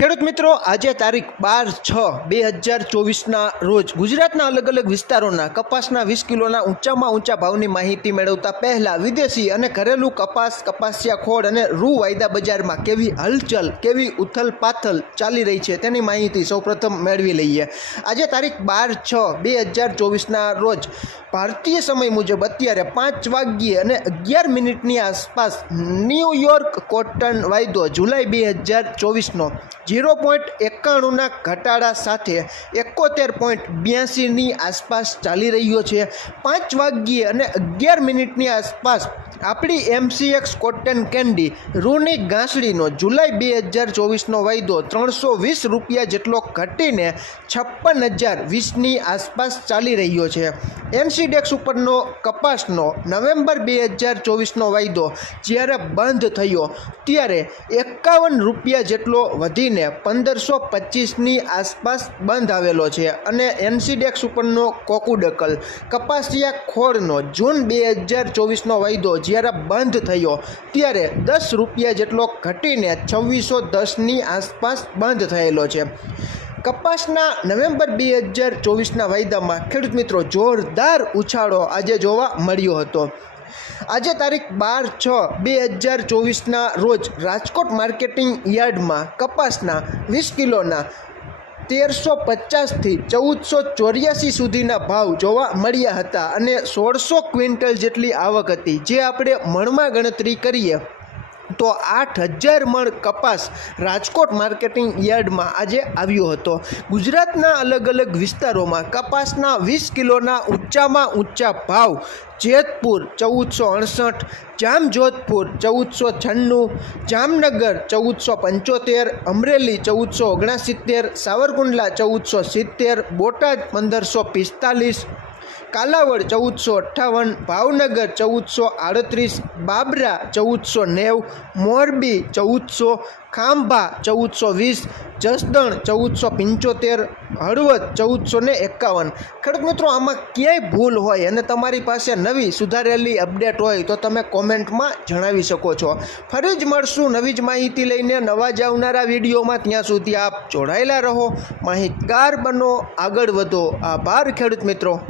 ખેડૂત મિત્રો, આજે તારીખ બાર છ બે હજાર ચોવીસના રોજ ગુજરાતના અલગ અલગ વિસ્તારોના કપાસના વીસ કિલોના ઊંચામાં ઊંચા ભાવની માહિતી મેળવતા પહેલા વિદેશી અને ઘરેલું કપાસ, કપાસિયા ખોળ અને રૂ વાયદા બજારમાં કેવી હલચલ, કેવી ઉથલ પાથલ ચાલી રહી છે તેની માહિતી સૌપ્રથમ મેળવી લઈએ. આજે તારીખ બાર છ બે હજાર ચોવીસના રોજ ભારતીય સમય મુજબ અત્યારે પાંચ વાગ્યે અને અગિયાર મિનિટની આસપાસ ન્યૂયોર્ક કોટન વાયદો જુલાઈ બે હજાર ચોવીસનો ઝીરો પોઈન્ટ એકાણુંના ઘટાડા સાથે એકોતેર પોઈન્ટ બ્યાસીની આસપાસ ચાલી રહ્યો છે. પાંચ વાગ્યે અને અગિયાર મિનિટની આસપાસ આપણી એમસીએક્સ કોટન કેન્ડી રૂની ઘાસડીનો જુલાઈ બે હજાર ચોવીસનો વાયદો ત્રણસો વીસ રૂપિયા જેટલો ઘટીને છપ્પન હજાર વીસની આસપાસ ચાલી રહ્યો છે. એનસીડેક્સ ઉપરનો કપાસનો નવેમ્બર બે હજાર ચોવીસનો વાયદો જ્યારે બંધ થયો, ત્યારે એકાવન રૂપિયા જેટલો વધીને પંદરસો પચીસની આસપાસ બંધ આવેલો છે અને એનસીડેક્સ ઉપરનો કોકુડકલ કપાસિયા ખોળનો જૂન બે હજાર ચોવીસનો વાયદો જ્યારે બંધ થયો ત્યારે દસ રૂપિયા જેટલો ઘટીને છવ્વીસો દસની આસપાસ બંધ થયેલો છે. કપાસના નવેમ્બર બે હજાર ચોવીસના વાયદામાં ખેડૂત મિત્રો જોરદાર ઉછાળો આજે જોવા મળ્યો હતો. આજે તારીખ બાર છ બે હજાર ચોવીસના રોજ રાજકોટ માર્કેટિંગ યાર્ડમાં કપાસના વીસ કિલોના તેરસો પચાસથી ચૌદસો ચોર્યાસી સુધીના ભાવ જોવા મળ્યા હતા અને સોળસો ક્વિન્ટલ જેટલી આવક હતી. જે આપણે મણમાં ગણતરી કરીએ તો આઠ હજાર મણ કપાસ રાજકોટ માર્કેટિંગ યાર્ડમાં આજે આવ્યો હતો. ગુજરાતના અલગ અલગ વિસ્તારોમાં કપાસના વીસ કિલોના ઊંચામાં ઊંચા ભાવ. જેતપુર ચૌદસો અડસઠ, જામજોધપુર ચૌદસો છન્નું, જામનગર ચૌદસો પંચોતેર, અમરેલી ચૌદસો ઓગણસિત્તેર, સાવરકુંડલા ચૌદસો સિત્તેર, બોટાદ પંદરસો પિસ્તાલીસ કાલાવડ ચૌદસો અઠ્ઠાવન, ભાવનગર ચૌદસો આડત્રીસ, બાબરા ચૌદસો નેવ, મોરબી ચૌદસો, ખાંભા ચૌદસો વીસ, જસદણ ચૌદસો પંચોતેર, હળવદ ચૌદસો ને એકાવન. ખેડૂત મિત્રો, આમાં ક્યાંય ભૂલ હોય અને તમારી પાસે નવી સુધારેલી અપડેટ હોય તો તમે કોમેન્ટમાં જણાવી શકો છો. ફરી જ મળશું નવી જ માહિતી લઈને. નવા જ આવનારા વિડીયોમાં ત્યાં સુધી આપ જોડાયેલા રહો. માહિતગાર બનો, આગળ વધો. આભાર ખેડૂત મિત્રો.